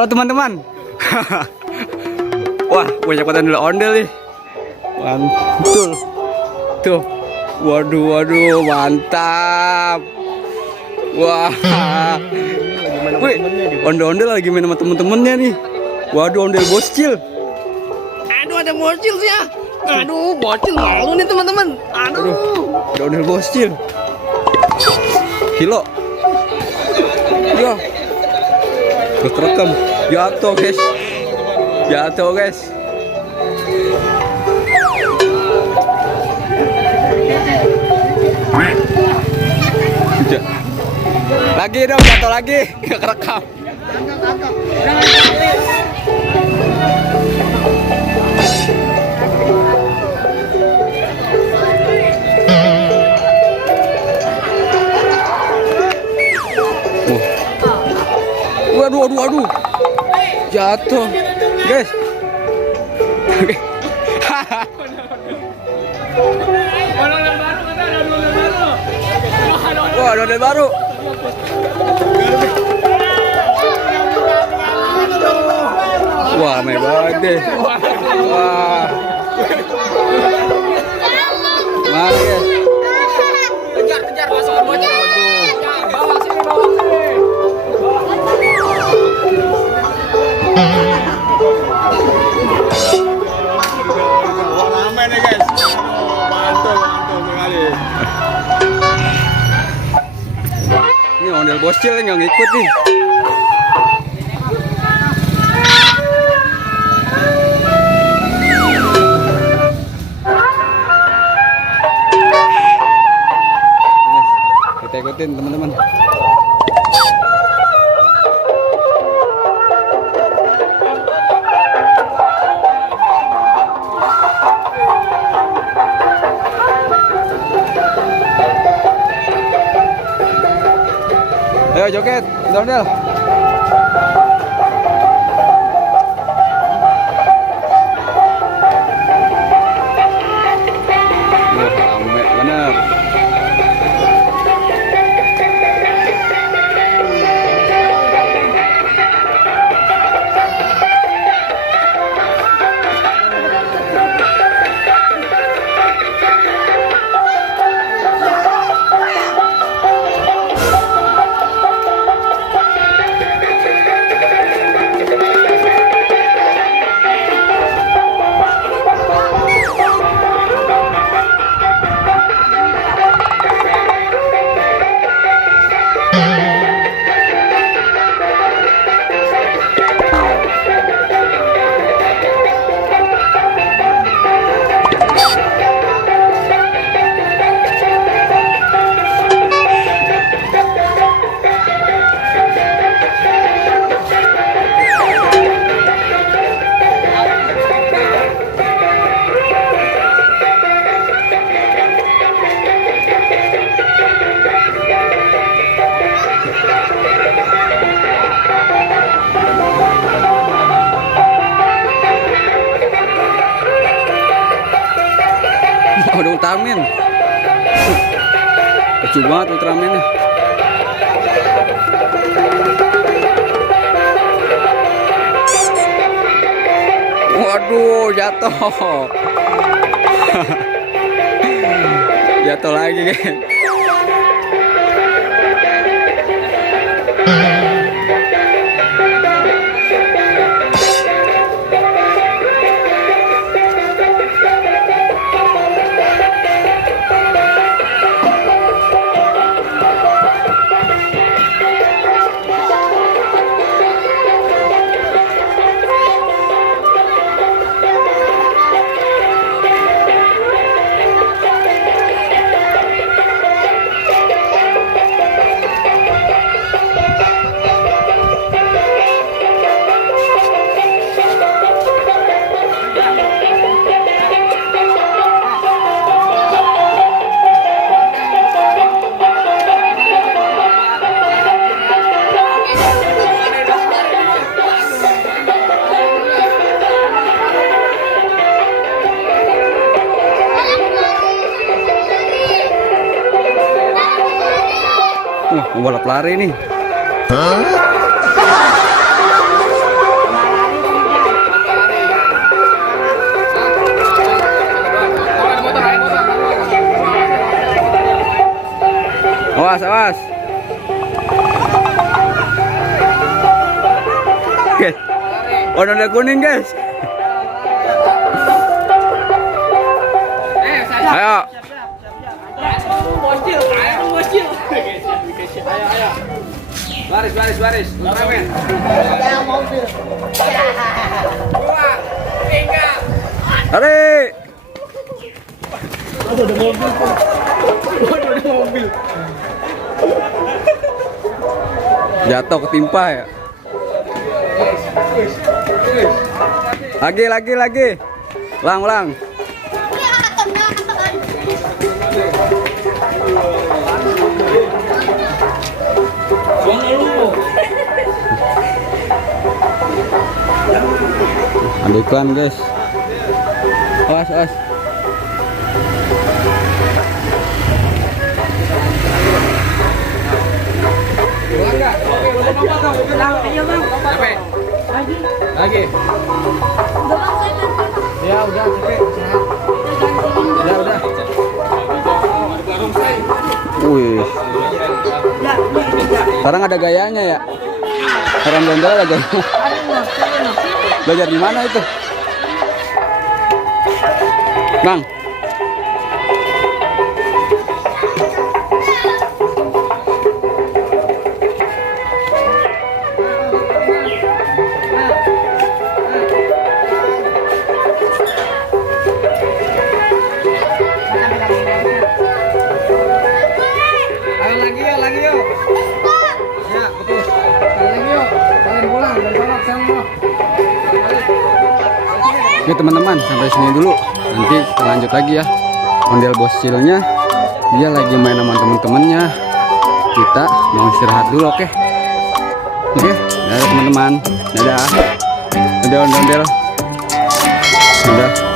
Halo teman-teman. Wah, banyak ondel-ondel nih. Mantul. Tuh. Waduh, mantap. Wah. Wih, ondel-ondel lagi main sama temen-temennya nih. Waduh, ondel bocil. Aduh, ada bocil sih ya. Aduh, bocil malu nih teman-teman. Aduh, ada ondel bocil. Kilo. Ya. Kerekam. Jatuh, guys. Lagi dong, jatuh lagi. Kerekam. Waduh. Jatuh. Guys. Wah, ada ondel baru. Wah, ramai banget deh. Wah. Mari guys. kejar masuk ke bocil. Bawa sini. Ramai nih guys. Mantul sekali. Ini ondel bocil yang ngikut nih. Kita ikutin teman-teman. Ayo joget, ondel. Wah, rame bener. Ada Ultraman. Lucu banget Ultramannya. Waduh, jatuh. Jatuh lagi kan. Wah, balap lari nih. Awas, awas. Guys, ondel kuning guys. Ayo. Bocil, ayo bocil. Ayo. Baris. Ultraman. Dua, tiga. Tarik. Aduh, ada mobil tuh. Waduh, ada mobil. Jatuh ketimpa ya. Lagi. Ulang. Ada iklan guys. Awas. Lagi. Ya udah capek. Udah. Wih. Sekarang ada gayanya ya. Orang Dondel ada gaya. Belajar di mana itu? Bang. Lagi yuk. Ya, betul. Lagi yuk. Kalian pulang dan sholat sana. Oke teman-teman, sampai sini dulu. Nanti kita lanjut lagi ya. Ondel bocilnya dia lagi main sama temen-temennya. Kita mau istirahat dulu, oke? Oke, dadah teman-teman. Dadah ondel-ondel. Dadah.